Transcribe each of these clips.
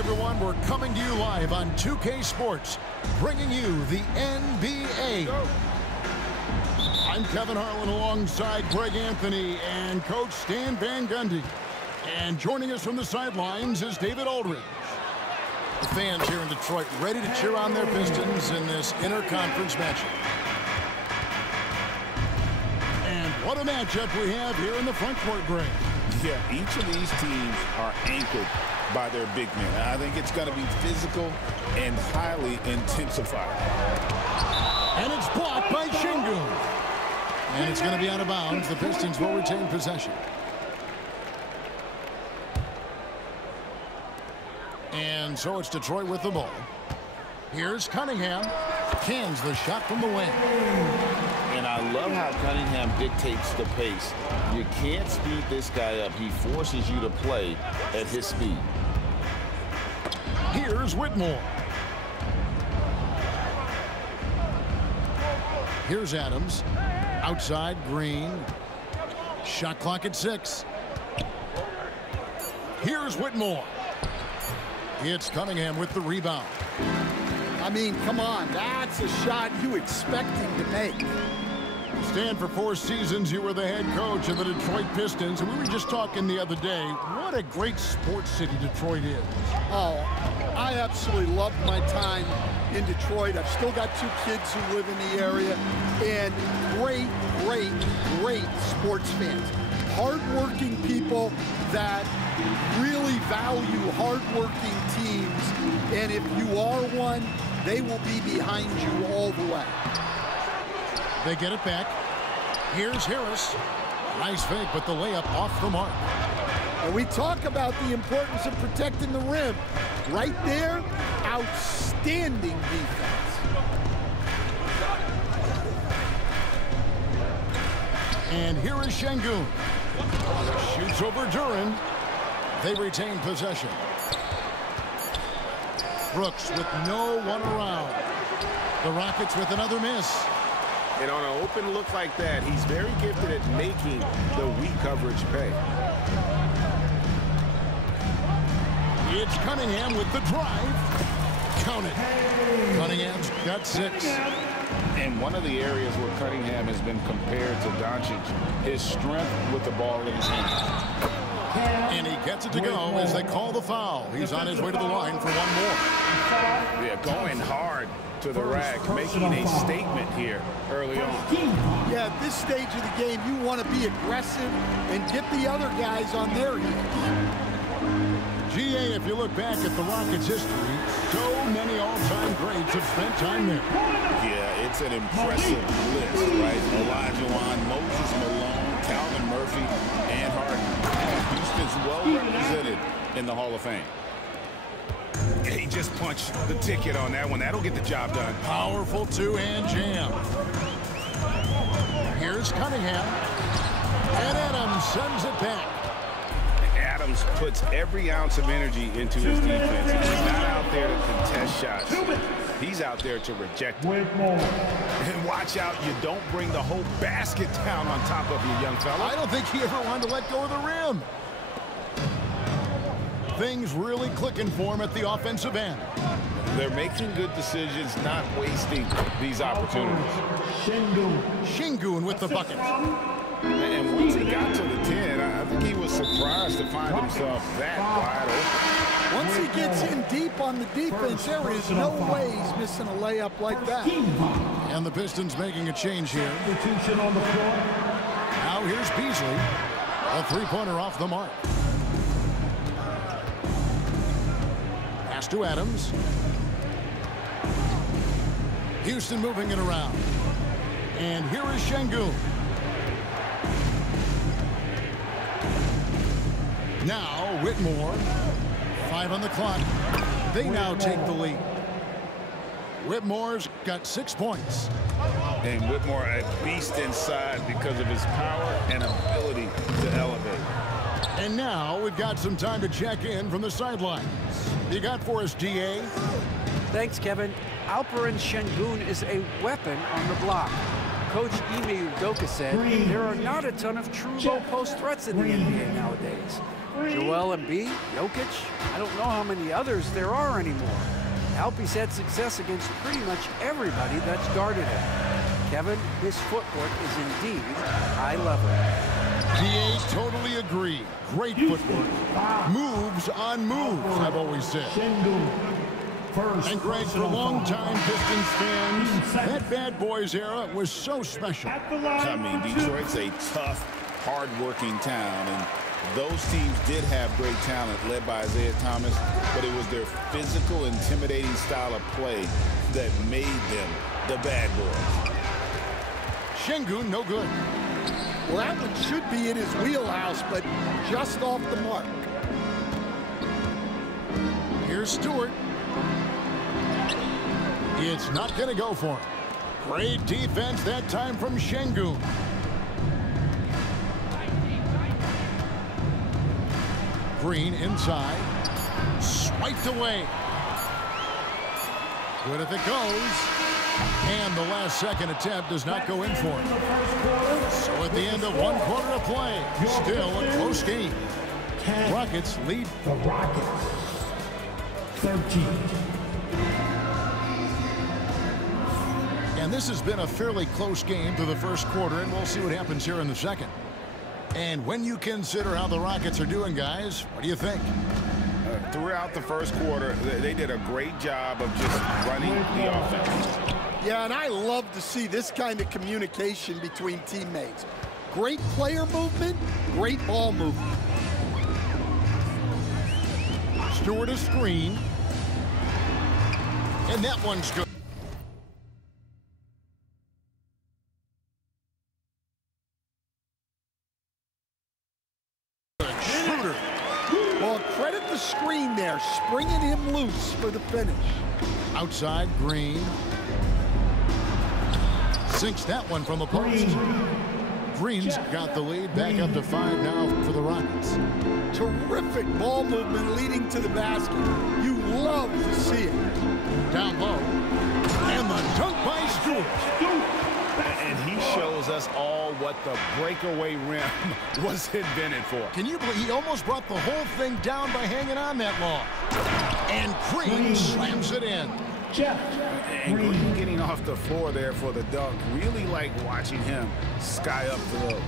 everyone. We're coming to you live on 2K Sports, bringing you the NBA. I'm Kevin Harlan alongside Greg Anthony and Coach Stan Van Gundy. And joining us from the sidelines is David Aldridge. The fans here in Detroit ready to cheer on their Pistons in this interconference matchup. And what a matchup we have here in the front court, Greg. Yeah, each of these teams are anchored by their big men. I think it's going to be physical and highly intensified. And it's blocked by Şengün. And it's going to be out of bounds. The Pistons will retain possession. And so it's Detroit with the ball. Here's Cunningham. Cans the shot from the wing. And I love how Cunningham dictates the pace. You can't speed this guy up. He forces you to play at his speed. Here's Whitmore. Here's Adams. Outside, Green. Shot clock at 6. Here's Whitmore. It's Cunningham with the rebound. I mean, come on. That's a shot you expect him to make. Stan, for 4 seasons, you were the head coach of the Detroit Pistons, and we were just talking the other day. What a great sports city Detroit is. Oh, I absolutely loved my time in Detroit. I've still got 2 kids who live in the area, and great sports fans. Hard-working people that really value hard-working teams, and if you are one, they will be behind you all the way. They get it back. Here's Harris. Nice fake, but the layup off the mark. And we talk about the importance of protecting the rim. Right there, outstanding defense. And here is Şengün. Shoots over Duran. They retain possession. Brooks with no one around. The Rockets with another miss. And on an open look like that, he's very gifted at making the weak coverage pay. It's Cunningham with the drive. Count it. Cunningham's got 6. And one of the areas where Cunningham has been compared to Doncic, his strength with the ball in his hands. And he gets it to go as they call the foul. He's on his way to the line for one more. Yeah, going hard to the rack, making a statement here early on. Yeah, at this stage of the game, you want to be aggressive and get the other guys on their heels. GA, if you look back at the Rockets' history, so many all-time greats have spent time there. Yeah, it's an impressive list, right? Olajuwon, Moses Malone, Calvin Murphy, and Harden. Houston's well represented in the Hall of Fame. He just punched the ticket on that one. That'll get the job done. Powerful two-hand jam. Here's Cunningham. And Adams sends it back. Adams puts every ounce of energy into his defense. He's not out there to contest shots. He's out there to reject it. And watch out, you don't bring the whole basket down on top of you, young fella. I don't think he ever wanted to let go of the rim. Things really clicking for him at the offensive end. They're making good decisions, not wasting these opportunities. Şengün with the bucket. And once he got to the 10, I think he was surprised to find himself that wide open. Once he gets in deep on the defense, there is no way he's missing a layup like that. And the Pistons making a change here. Now here's Beasley. A three-pointer off the mark. Pass to Adams. Houston moving it around. And here is Şengün. Now Whitmore. 5 on the clock. They now take the lead. Whitmore's got 6 points. And Whitmore a beast inside because of his power and ability to elevate. And now we've got some time to check in from the sidelines. You got for us, DA? Thanks, Kevin. Alperen Şengün is a weapon on the block. Coach Ime Udoka said, there are not a ton of true low-post threats in the NBA nowadays. Joel Embiid, Jokic, I don't know how many others there are anymore. Alpe's had success against pretty much everybody that's guarded him. Kevin, his footwork is indeed high level. DA totally agree. Great footwork. Moves on moves, I've always said. And Greg, for long-time Pistons fans, that bad boys era was so special. I mean, Detroit's a tough, hard-working town, and those teams did have great talent led by Isaiah Thomas, but it was their physical, intimidating style of play that made them the bad boys. Şengün, no good. Well, that one should be in his wheelhouse, but just off the mark. Here's Stewart. It's not going to go for him. Great defense that time from Şengün. Green inside. Swiped away. Good if it goes. And the last second attempt does not go in for him. So at the end of 1 quarter of play, still a close game. Rockets lead. The Rockets. 13. And this has been a fairly close game through the first quarter, and we'll see what happens here in the second. And when you consider how the Rockets are doing, guys, what do you think? Throughout the first quarter, they did a great job of just running the offense. Yeah, and I love to see this kind of communication between teammates. Great player movement, great ball movement. Stewart a screen. And that one's good. Schroeder. Well, credit the screen there, springing him loose for the finish. Outside, Green. Sinks that one from the post. Green's got the lead, back up to 5 now for the Rockets. Terrific ball movement leading to the basket. You love to see it. Down low. And the dunk by Stewart. And he shows us all what the breakaway rim was invented for. Can you believe he almost brought the whole thing down by hanging on that long? And Green slams it in. And Green getting off the floor there for the dunk. Really like watching him sky up for those.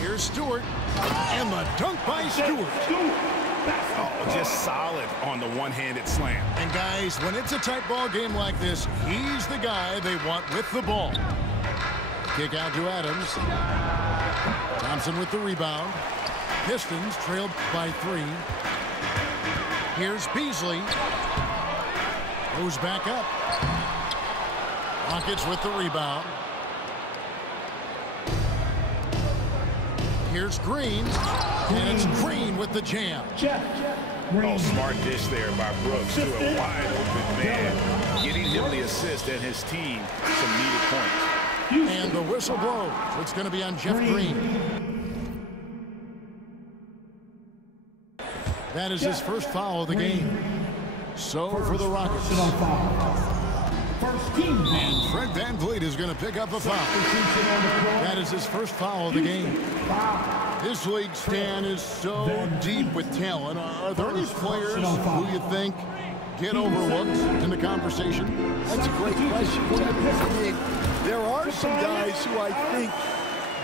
Here's Stewart. And the dunk by Stewart. Oh, just solid on the one-handed slam. And guys, when it's a tight ball game like this, he's the guy they want with the ball. Kick out to Adams. Thompson with the rebound. Pistons trailed by 3. Here's Beasley. Goes back up. Rockets with the rebound. Here's Green. And it's Green with the jam. Oh, smart dish there by Brooks to a wide open man. Getting him the assist and his team some needed points. And the whistle blows. It's going to be on Jeff Green. That is his first foul of the game. So for the Rockets. And Fred VanVleet is going to pick up a foul. That is his first foul of the game. This league, Stan, is so deep with talent. Are there any players who you think get overlooked in the conversation? That's a great question, Kevin. I mean, there are some guys who I think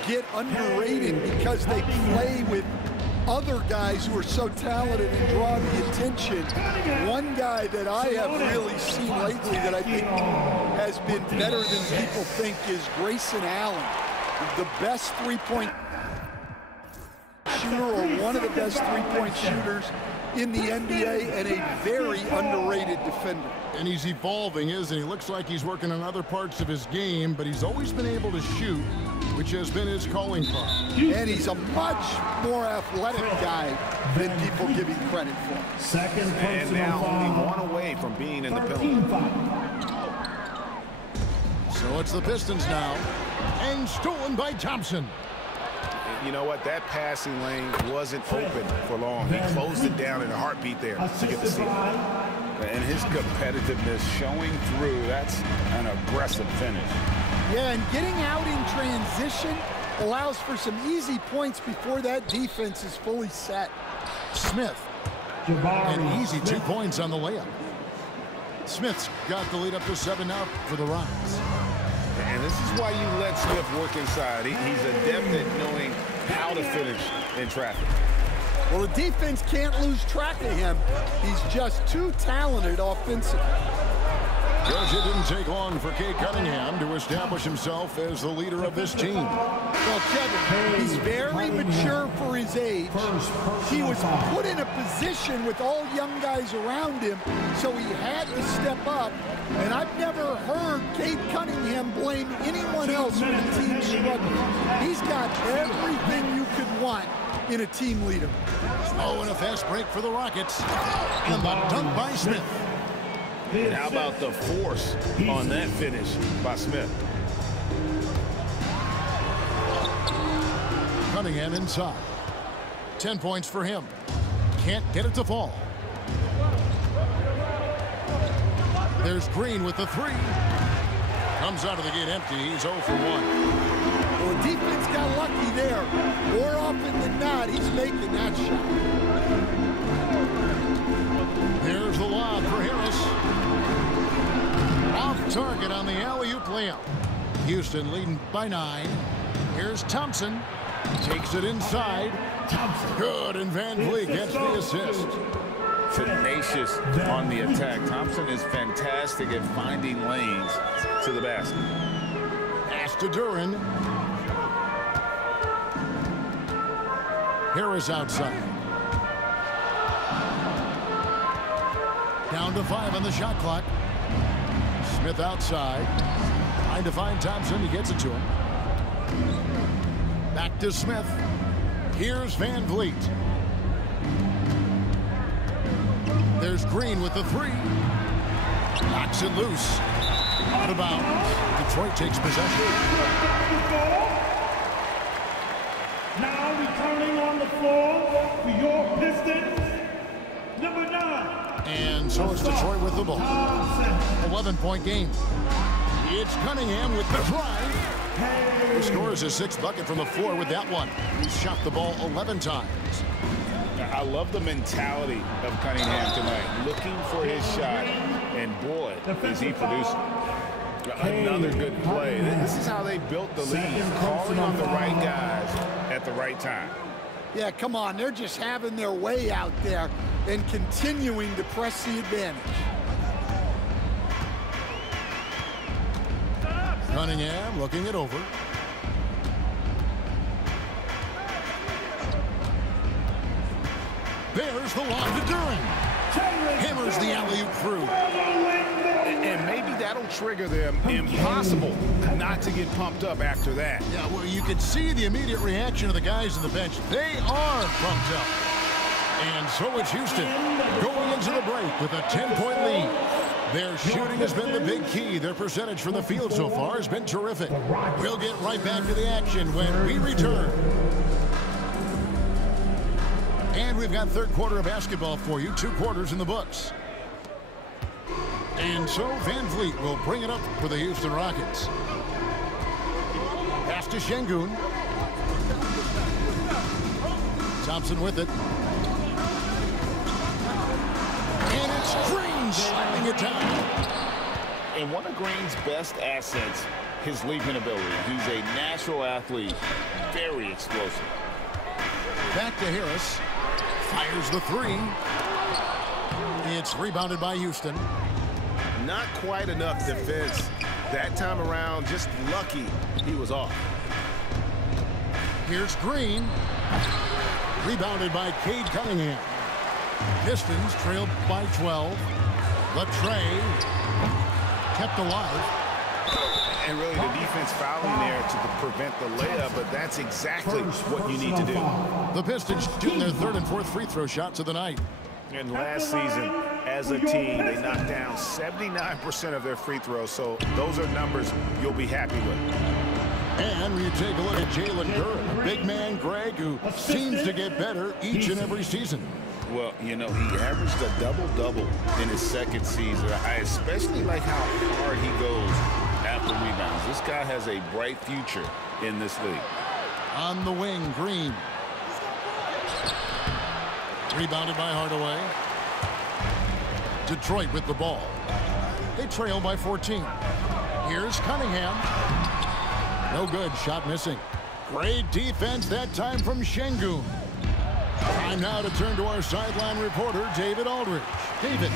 get underrated because they play with other guys who are so talented and draw the attention. One guy that I have really seen lately that I think has been better than people think is Grayson Allen, the best three-point shooter or one of the best three-point shooters in the NBA and a very underrated defender. And he's evolving, isn't he? Looks like he's working on other parts of his game, but he's always been able to shoot, which has been his calling card. And he's a much more athletic guy than people give him credit for. Second And now only one away from being in the penalty. So it's the Pistons now, and stolen by Thompson. You know what? That passing lane wasn't open for long. He closed it down in a heartbeat there to get the steal. And his competitiveness showing through. That's an aggressive finish. Yeah, and getting out in transition allows for some easy points before that defense is fully set. Smith. An easy 2 points on the layup. Smith's got the lead up to 7 now for the Rocks. And this is why you let Smith work inside. He's adept at knowing how to finish in traffic. Well, the defense can't lose track of him. He's just too talented offensively. Judge, it didn't take long for Cade Cunningham to establish himself as the leader of this team. Well, Kevin, he's very mature for his age. He was put in a position with all young guys around him, so he had to step up. And I've never heard Cade Cunningham blame anyone else when the team struggles. He's got everything you could want in a team leader. Oh, and a fast break for the Rockets. And the dunk by Smith. And how about the force on that finish by Smith? Cunningham inside. 10 points for him. Can't get it to fall. There's Green with the 3. Comes out of the gate empty. He's 0 for 1. Well, the defense got lucky there. More often than not, he's making that shot. There's the lob for Harris. Off target on the alley-oop layup. Houston leading by 9. Here's Thompson. Takes it inside. Good, and Van Vliet gets the assist. Tenacious on the attack. Thompson is fantastic at finding lanes to the basket. Pass to Duran. Harris outside. Down to 5 on the shot clock. Smith outside. Trying to find Thompson. He gets it to him. Back to Smith. Here's Van Vliet. There's Green with the 3. Knocks it loose. Out of bounds. Detroit takes possession. Now returning on the floor for your Pistons, number 9. And so it's Detroit with the ball. 11-point game. It's Cunningham with the drive. He scores his 6th bucket from the floor with that one. He's shot the ball 11 times. I love the mentality of Cunningham tonight. Looking for his shot. And boy, is he producing. Another good play. This is how they built the lead. Calling on the right guys at the right time. Yeah, come on. They're just having their way out there and continuing to press the advantage. Cunningham looking it over. There's the lob to Duran. Hammers the alley-oop through. And maybe that'll trigger them. Impossible not to get pumped up after that. Yeah, well, you can see the immediate reaction of the guys on the bench. They are pumped up. And so it's Houston going into the break with a 10-point lead. Their shooting has been the big key. Their percentage from the field so far has been terrific. We'll get right back to the action when we return. And we've got third quarter of basketball for you. 2 quarters in the books. And so Van Vliet will bring it up for the Houston Rockets. Pass to Şengün. Thompson with it. And it's Green slamming it down. And one of Green's best assets, his leaping ability. He's a natural athlete, very explosive. Back to Harris. Fires the 3. It's rebounded by Houston. Not quite enough defense that time around. Just lucky he was off. Here's Green. Rebounded by Cade Cunningham. Pistons trailed by 12. Latrey kept alive. And really the defense fouling there to prevent the layup, but that's exactly what you need to do. The Pistons shooting their 3rd and 4th free throw shots of the night. And last season, as a team, they knocked down 79% of their free throws, so those are numbers you'll be happy with. And when you take a look at Jalen Duran, a big man, Greg, who seems to get better each and every season. Well, you know, he averaged a double-double in his second season. I especially like how hard he goes after rebounds. This guy has a bright future in this league. On the wing, Green. Rebounded by Hardaway. Detroit with the ball. They trail by 14. Here's Cunningham. No good. Shot missing. Great defense that time from Şengün. Time now to turn to our sideline reporter, David Aldridge. David.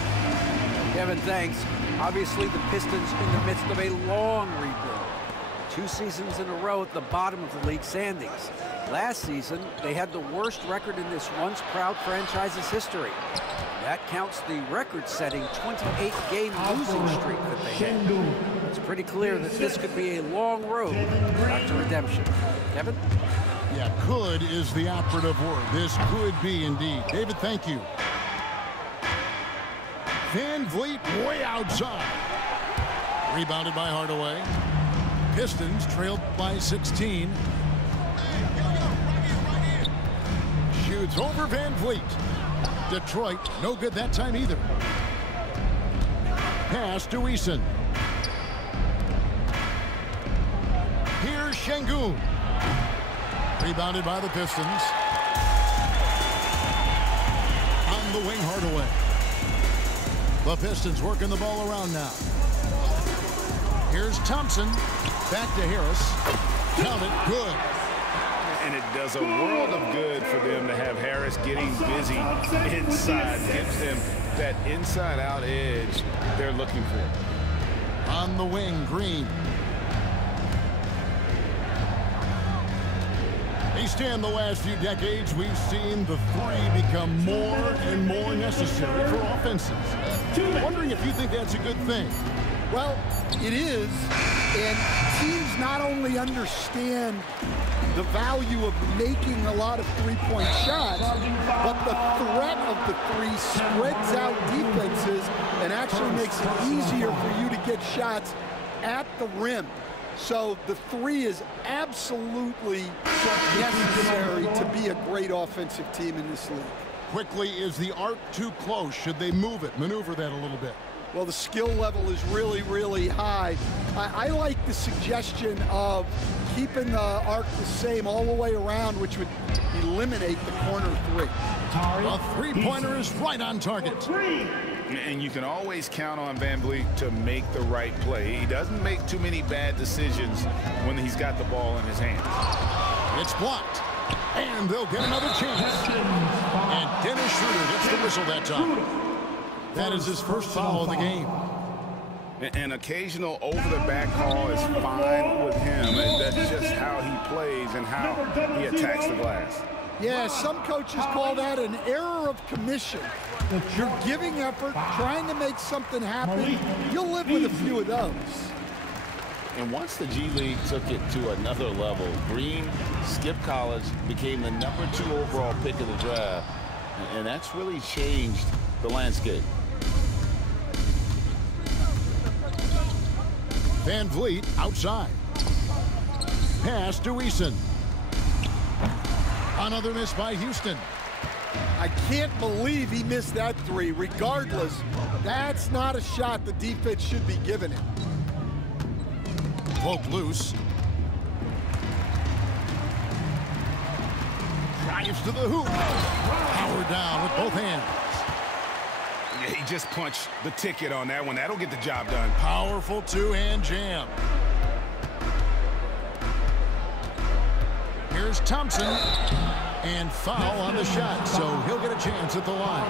Kevin, thanks. Obviously, the Pistons in the midst of a long rebuild. 2 seasons in a row at the bottom of the league standings. Last season, they had the worst record in this once proud franchise's history. That counts the record-setting 28-game losing streak that they had. It's pretty clear that this could be a long road back to redemption. Kevin? Yeah, could is the operative word. This could be indeed. David, thank you. Van Vliet way outside. Rebounded by Hardaway. Pistons trailed by 16. Shoots over Van Vliet. Detroit, no good that time either. Pass to Eason. Here's Şengün. Rebounded by the Pistons. On the wing, Hardaway. The Pistons working the ball around now. Here's Thompson. Back to Harris. Count it. Good. And it does a world of good for them to have Harris getting busy inside. Gives them that inside-out edge they're looking for. On the wing, Green. In the last few decades, we've seen the three become more and more necessary for offenses. Wondering if you think that's a good thing. Well, it is, and teams not only understand the value of making a lot of three-point shots, but the threat of the three spreads out defenses and actually makes it easier for you to get shots at the rim. So the three is absolutely necessary to be a great offensive team in this league. Quickly, is the arc too close? Should they move it, maneuver that a little bit? Well, the skill level is really, really high. I like the suggestion of keeping the arc the same all the way around, which would eliminate the corner three. A three-pointer is right on target. And you can always count on Van Vliet to make the right play. He doesn't make too many bad decisions when he's got the ball in his hands. It's blocked. And they'll get another chance. And Dennis Schroeder gets the whistle that time. That is his first foul of the game. An occasional over-the-back call is fine with him. And that's just how he plays and how he attacks the glass. Yeah, some coaches call that an error of commission. You're giving effort, trying to make something happen. You'll live with a few of those. And once the G League took it to another level, Green skipped college, became the #2 overall pick of the draft. And that's really changed the landscape. Van Vliet outside. Pass to Eason. Another miss by Houston. I can't believe he missed that three. Regardless, that's not a shot the defense should be giving him. Poke loose. Drives to the hoop. Power down with both hands. Yeah, he just punched the ticket on that one. That'll get the job done. Powerful two-hand jam. Here's Thompson. And foul on the shot, so he'll get a chance at the line.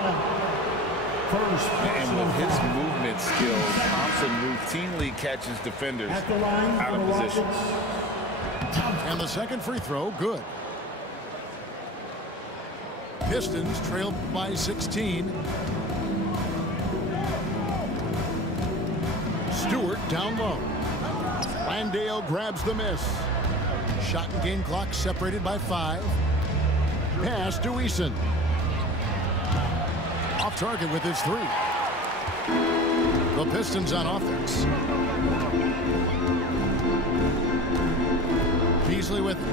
And with his movement skills, Thompson routinely catches defenders out of position. And the second free throw, good. Pistons trail by 16. Stewart down low. Landale grabs the miss. Shot and game clock separated by 5. Pass to Eason. Off target with his 3. The Pistons on offense. Beasley with it.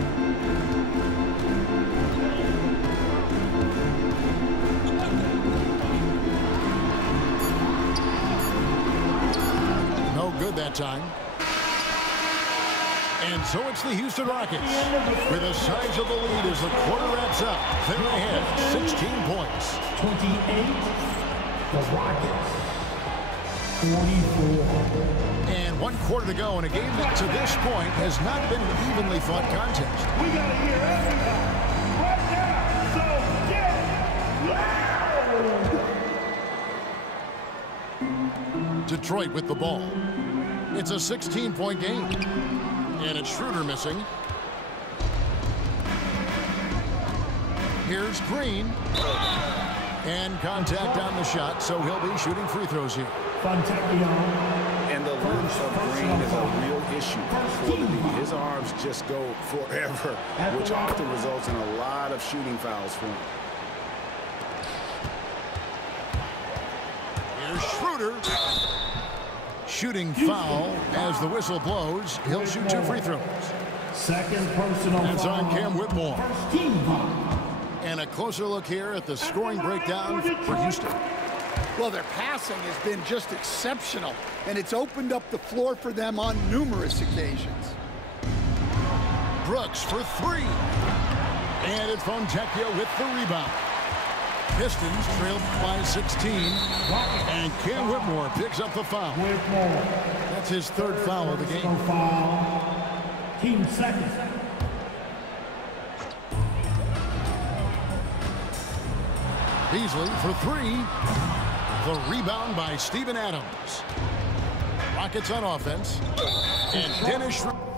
good that time. And so it's the Houston Rockets with a sizable lead as the quarter wraps up. They're ahead, 16 points. 28, the Rockets, 24. And 1 quarter to go in a game that to this point has not been an evenly fought contest. We got to hear everybody right now, so get loud! Detroit with the ball. It's a 16-point game. And it's Schroeder missing. Here's Green. And contact on the shot, so he'll be shooting free throws here. And the length of Green is a real issue for the league. His arms just go forever, which often results in a lot of shooting fouls for him. Here's Schroeder. Shooting foul as the whistle blows. He'll shoot 2 free throws. Second personal That's foul. on Cam Whitmore. First team foul. And a closer look here at the scoring breakdown for Houston. Well, their passing has been just exceptional, and it's opened up the floor for them on numerous occasions. Brooks for 3. And it's Fontecchio with the rebound. Pistons trailed by 16. And Cam Whitmore picks up the foul. Whitmore. That's his 3rd foul of the game. Foul. Team second. Beasley for 3. The rebound by Steven Adams. Rockets on offense. And Dennis Schroeder.